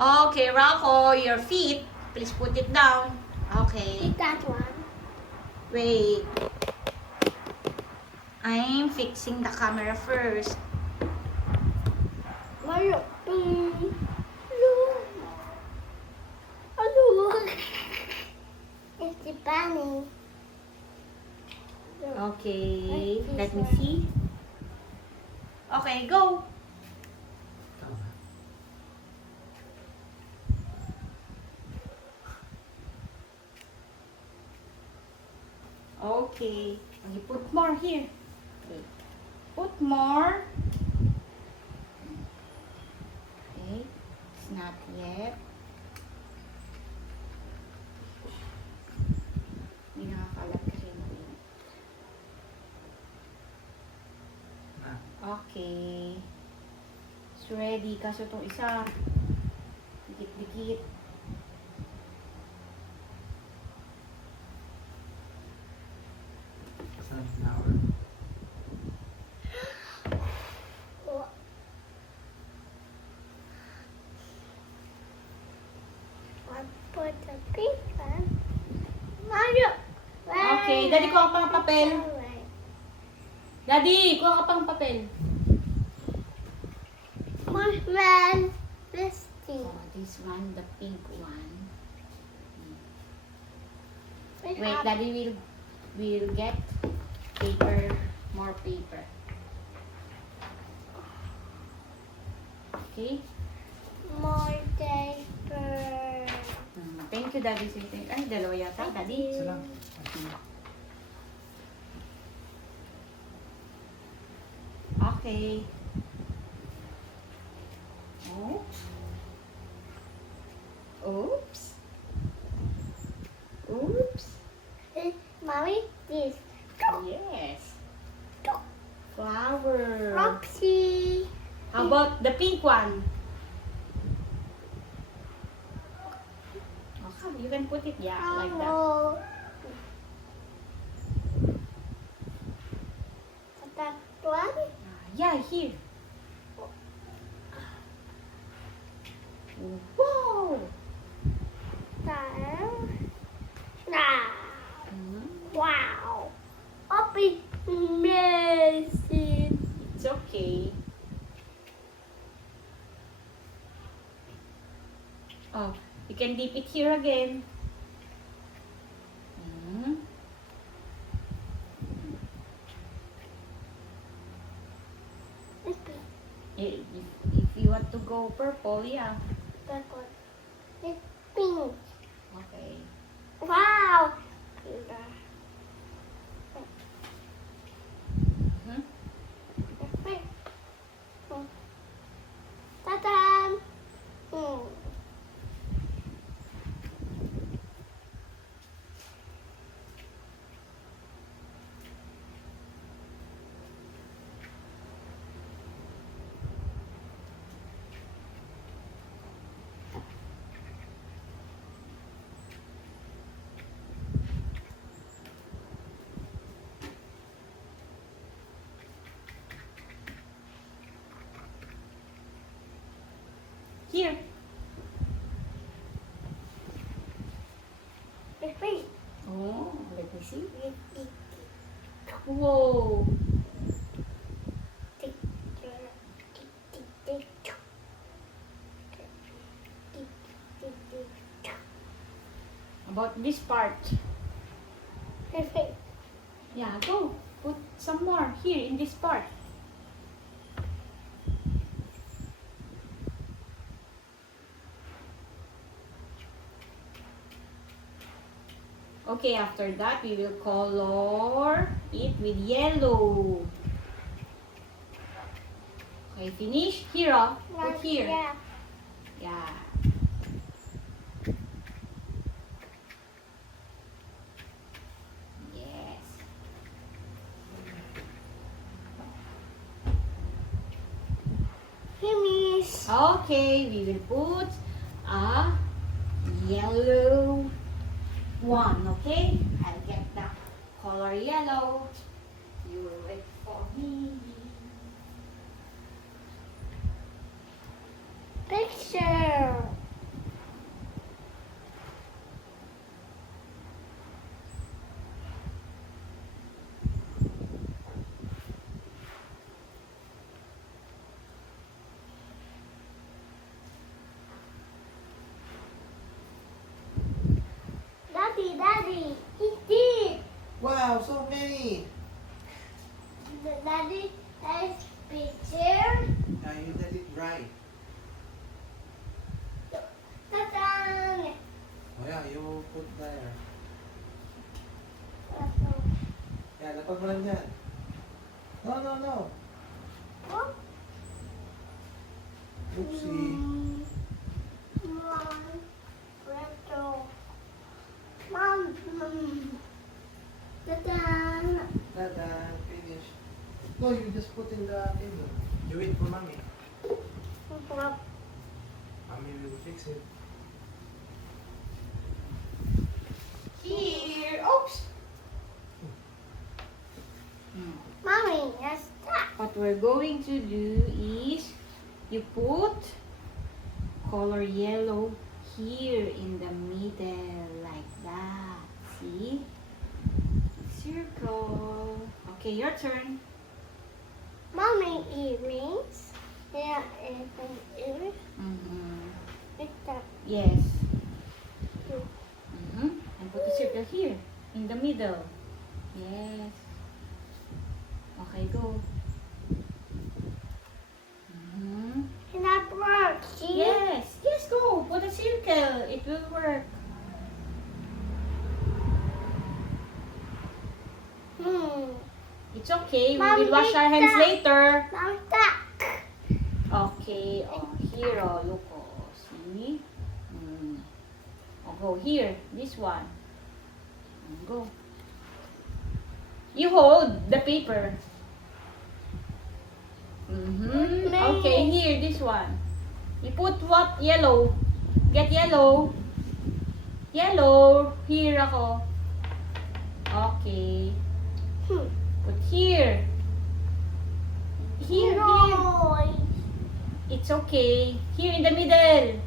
Okay, Rocco, your feet. Please put it down. Okay. Take that one. Wait. I'm fixing the camera first. Mario. Look. Oh, look. It's the bunny. Okay, let me see. Okay, go. Okay, you put more here. Wait. Put more. Okay, it's not yet. Hindi nakakalat kasi yung mainit. Okay. It's ready. Kaso itong isa, dikit-dikit. Sunflower. Put the pink one. Mario. Okay, Daddy, kuha ka pang papel. Daddy, kuha ka pang papel. Marshmallow. This thing. Oh, this one, the pink one. Wait, Daddy will get paper, more paper. Okay? More paper. Thank you, Daddy. Ay, dalawa yata, Daddy. Isa lang. Okay. Oh. Oops. Oops. Mommy, this. Yes. Flower. Roxy. How about the pink one? Okay, you can put it, yeah, like that. Oh. That one. Yeah, here. Whoa! There. Now. Hmm, Wow. Open amazing. It's okay. Oh, you can dip it here again. Hmm. If you want to go purple, yeah. Purple. It's pink. Okay. Wow. Hmm. It's pink. Ta-da! Here. It's pink. Oh, let me see. Whoa. Tick, tick, tick, tick, tick. Tick, tick, tick, tick. About this part. It's pink. Yeah, go. Put some more here in this part. Okay, after that, we will color it with yellow. Okay, finish. Here, put here. Yeah. Yeah. Yes. Finish. Okay, we will put a yellow one, okay? I'll get the color yellow. You will wait for me. Picture. Daddy, he did. Wow, so many. Daddy has picture. Now you let it dry. Ta-da! Oh yeah, you put there. Yeah, lapag mo lang dyan. No, no, no. Oh. Oopsie. Mom, Reto. Mom. Ta-da! Tada, finish. No, you just put in the table. You wait for mommy. Mommy will fix it. Here. Oops. Mommy, that's that. What we're going to do is you put color yellow here in the middle like that. See? Circle. Okay, your turn. Mommy earrings. Yeah, earrings. Mm-hmm. Like that. Yes. Mm-hmm. And put the circle here in the middle. Yes. Okay, go. Mm-hmm. And that works. See? Yes, yes, go. Put a circle. It will work. It's okay. We Mom, will wash our take hands that. later. Now that. Okay. Oh, here. Oh, look. Oh, see? Oh, go here. This one. Go. You hold the paper. Mm-hmm. Me. Okay, here. This one. You put what? Yellow. Get yellow. Yellow. Here ako. Okay. Put here. Here, here. Noise. It's okay. Here in the middle.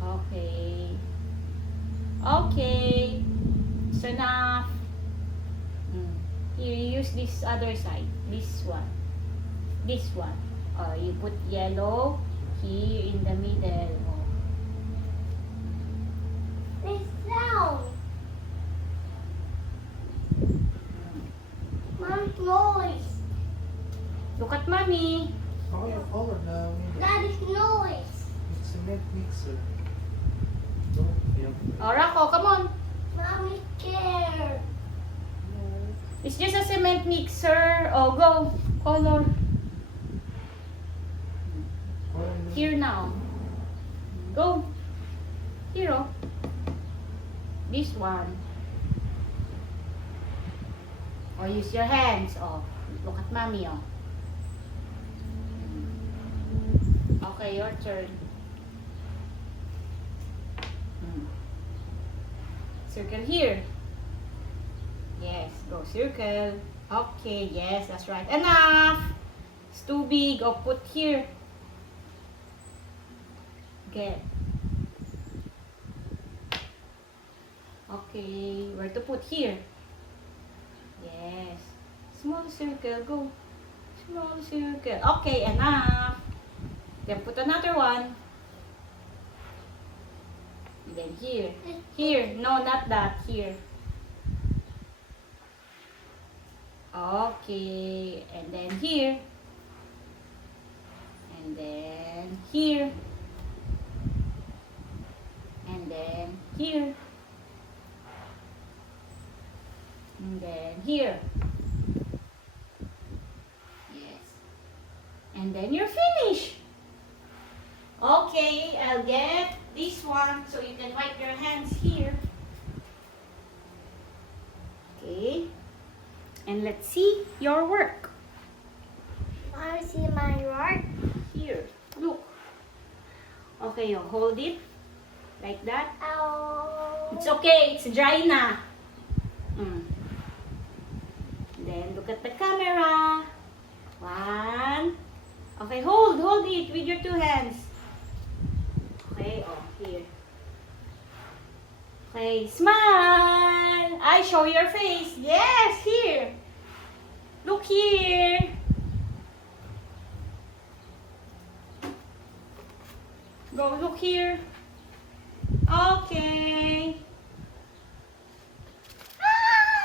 Okay. Okay. It's enough. Here, you use this other side. This one. This one. You put yellow here in the middle. This sound. Mom's noise. Look at mommy. Oh, you follow now. Daddy's noise. It's a cement mixer. Don't feel. Oh, Rako, come on. Mommy's scared. It's just a cement mixer. Oh, go. Color. Here now. Go. Here, oh. This one. Or use your hands. Oh, look at mommy, oh. Okay, your turn. Circle here. Yes, go circle. Okay, yes, that's right. Enough! It's too big. Oh, put here. Get. Okay, where to put here? Yes. Small circle, go. Small circle. Okay, enough. Then put another one. Then here. Here. No, not that. Here. Okay. And then here. And then here. And then here. And then here. Yes. And then you're finished. Okay, I'll get this one so you can wipe your hands here. Okay. And let's see your work. I see my work. Here. Look. Okay, you hold it like that. Oh. It's okay, it's dry na. Then look at the camera. One. Okay, hold it with your two hands. Okay, oh, here. Okay, smile. I show your face. Yes, here. Look here. Go, look here. Okay.